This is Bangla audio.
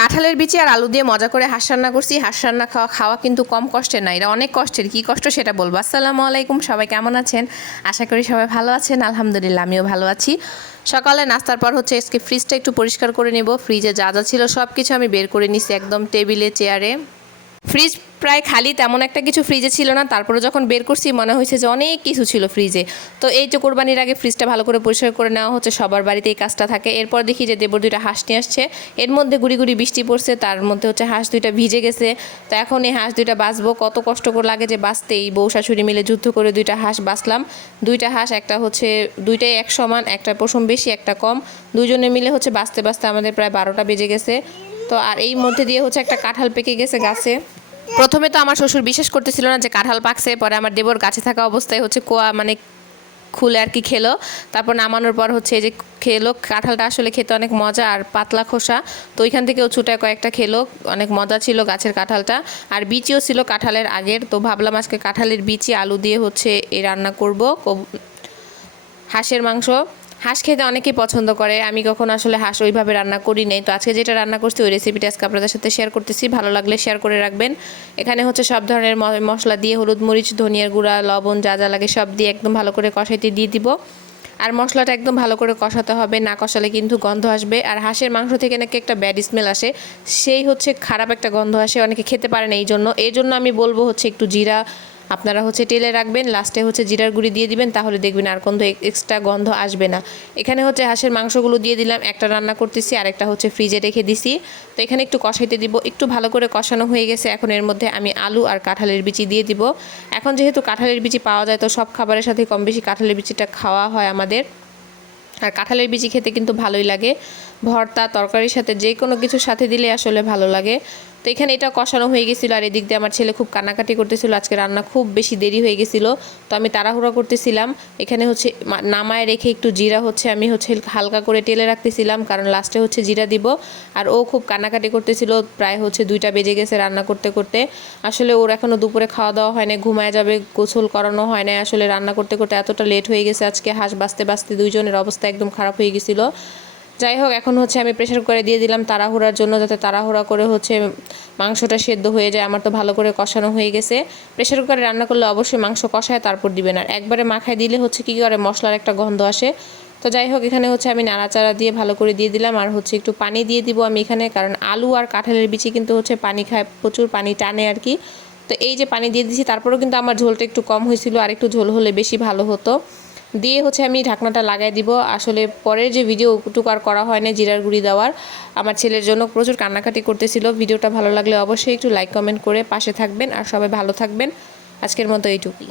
কাঁঠালের বিচি আর আলু দিয়ে মজা করে হাঁস রান্না করছি। হাঁস রান্না খাওয়া খাওয়া কিন্তু কম কষ্টের না এটা অনেক কষ্টের। কী কষ্ট সেটা বলব। আসসালামু আলাইকুম, সবাই কেমন আছেন? আশা করি সবাই ভালো আছেন। আলহামদুলিল্লাহ, আমিও ভালো আছি। সকালে নাস্তার পর হচ্ছে আজকে ফ্রিজটা একটু পরিষ্কার করে নেব। ফ্রিজে যা যা ছিল সব কিছু আমি বের করে নিছি একদম টেবিলে চেয়ারে ফ্রিজ প্রায় খালি তেমন একটা কিছু ফ্রিজে ছিল না। তারপরে যখন বের করছি, মনে হয়েছে যে অনেক কিছু ছিল ফ্রিজে তো এই যে কোরবানির আগে ফ্রিজটা ভালো করে পরিষ্কার করে নেওয়া হচ্ছে, সবার বাড়িতে এই কাজটা থাকে। এরপর দেখি যে দেবর দুইটা হাঁস নিয়ে আসছে। এর মধ্যে গুড়ি গুড়ি বৃষ্টি পড়ছে, তার মধ্যে হচ্ছে হাঁস দুইটা ভিজে গেছে। তো এখন এই হাঁস দুইটা বাঁচবো। কত কষ্ট করে লাগে যে বাঁচতে এই বউ শাশুড়ি মিলে যুদ্ধ করে দুইটা হাঁস বাঁচলাম। দুইটা হাঁস, একটা হচ্ছে দুইটাই এক সমান, একটা পশম বেশি, একটা কম। দুজনে মিলে হচ্ছে বাঁচতে বাঁচতে আমাদের প্রায় বারোটা বেজে গেছে। তো আর এই মধ্যে দিয়ে হচ্ছে একটা কাঁঠাল পেকে গেছে গাছে। প্রথমে তো আমার শ্বশুর বিশ্বাস করতেছিল না যে কাঁঠাল পাকছে, পরে আমার দেবর গাছে থাকা অবস্থায় হচ্ছে কোয়া মানে খুলে আর কি খেলো। তারপর নামানোর পর হচ্ছে এই যে খেলো, কাঁঠালটা আসলে খেতে অনেক মজা আর পাতলা খোসা। তো ওইখান থেকেও ছুটায় কয়েকটা খেলো, অনেক মজা ছিল গাছের কাঁঠালটা। আর বিচিও ছিল কাঁঠালের আগের, তো ভাবলাম আজকে কাঁঠালের বিচি আলু দিয়ে হচ্ছে এই রান্না করব হাঁসের মাংস। হাঁস খেতে অনেকেই পছন্দ করে। আমি কখনো আসলে হাঁস ওইভাবে রান্না করি নাই। তো আজকে যেটা রান্না করছি, ওই রেসিপিটা আজকে আপনাদের সাথে শেয়ার করতেছি। ভালো লাগলে শেয়ার করে রাখবেন। এখানে হচ্ছে সব ধরনের মশলা দিয়ে হলুদ, মরিচ, ধনিয়ার গুঁড়া, লবণ যা যা লাগে সব দিয়ে একদম ভালো করে কষাইতে দিয়ে দিব। আর মশলাটা একদম ভালো করে কষাতে হবে। না কষালে কিন্তু গন্ধ আসবে। আর হাঁসের মাংস থেকে নাকি একটা ব্যাড স্মেল আসে। সেই হচ্ছে খারাপ একটা গন্ধ আসে। অনেকে খেতে পারে না এই জন্য এই জন্য আমি বলব হচ্ছে একটু জিরা আপনারা হচ্ছে টেলে রাখবেন, লাস্টে হচ্ছে জিরার গুঁড়ি দিয়ে দিবেন, তাহলে দেখবেন আর গন্ধ এক্সট্রা গন্ধ আসবে না। এখানে হচ্ছে হাঁসের মাংসগুলো দিয়ে দিলাম, একটা রান্না করতেছি আর একটা হচ্ছে ফ্রিজে রেখে দিছি। তো এখানে একটু কষাইতে দিব, একটু ভালো করে কষানো হয়ে গেছে, এখন এর মধ্যে আমি আলু আর কাঁঠালের বিচি দিয়ে দিব। এখন যেহেতু কাঁঠালের বিচি পাওয়া যায়, তো সব খাবারের সাথে কম বেশি কাঁঠালের বিচিটা খাওয়া হয় আমাদের। আর কাঁঠালের বিচি খেতে কিন্তু ভালোই লাগে। ভর্তা, তরকারির সাথে যে কোনো কিছুর সাথে দিলে আসলে ভালো লাগে। তো এখানে এটা কষানো হয়ে গেছিল আর এদিক দিয়ে আমার ছেলে খুব কান্নাকাটি করতেছিল। আজকে রান্না খুব বেশি দেরি হয়ে গেছিল। তো আমি তাড়াহুড়া করতেছিলাম। এখানে হচ্ছে নামায় রেখে একটু জিরা হচ্ছে আমি হচ্ছে হালকা করে টেলে রাখতেছিলাম, কারণ লাস্টে হচ্ছে জিরা দিব। আর ও খুব কান্নাকাটি করতেছিল, প্রায় হচ্ছে দুইটা বেজে গেছে রান্না করতে করতে। আসলে ওর এখনও দুপুরে খাওয়া দাওয়া হয় না ঘুমায় যাবে, গোসল করানো হয় না আসলে রান্না করতে করতে এতটা লেট হয়ে গেছে আজকে, হাঁস বাঁচতে বাঁচতে দুইজনের অবস্থা একদম খারাপ হয়ে গেছিল। যাই হোক, এখন হচ্ছে আমি প্রেশার করে দিয়ে দিলাম তাড়াহুড়ার জন্য যাতে তাড়াহুড়া করে হচ্ছে মাংসটা সেদ্ধ হয়ে যায়। আমার তো ভালো করে কষানো হয়ে গেছে। প্রেশার কুকারে রান্না করলে অবশ্যই মাংস কষায়, তারপর দিবেন। আর একবারে মাখায় দিলে হচ্ছে কী করে, মশলার একটা গন্ধ আসে। তো যাই হোক, এখানে হচ্ছে আমি নাড়াচাড়া দিয়ে ভালো করে দিয়ে দিলাম। আর হচ্ছে একটু পানি দিয়ে দিব আমি এখানে, কারণ আলু আর কাঁঠালের বিচি কিন্তু হচ্ছে পানি খায়, প্রচুর পানি টানে আর কি। তো এই যে পানি দিয়ে দিয়েছি তারপরেও কিন্তু আমার ঝোলটা একটু কম হয়েছিল আর একটু ঝোল হলে বেশি ভালো হতো। দিয়ে হচ্ছে আমি ঢাকনাটা লাগাই দিব। আসলে পরের যে ভিডিও টুক আর করা হয় না জিরার গুঁড়ি দেওয়ার, আমার ছেলের জন্য প্রচুর কান্নাকাটি করতেছিল। ভিডিওটা ভালো লাগলে অবশ্যই একটু লাইক কমেন্ট করে পাশে থাকবেন। আর সবাই ভালো থাকবেন। আজকের মতো এইটুকুই।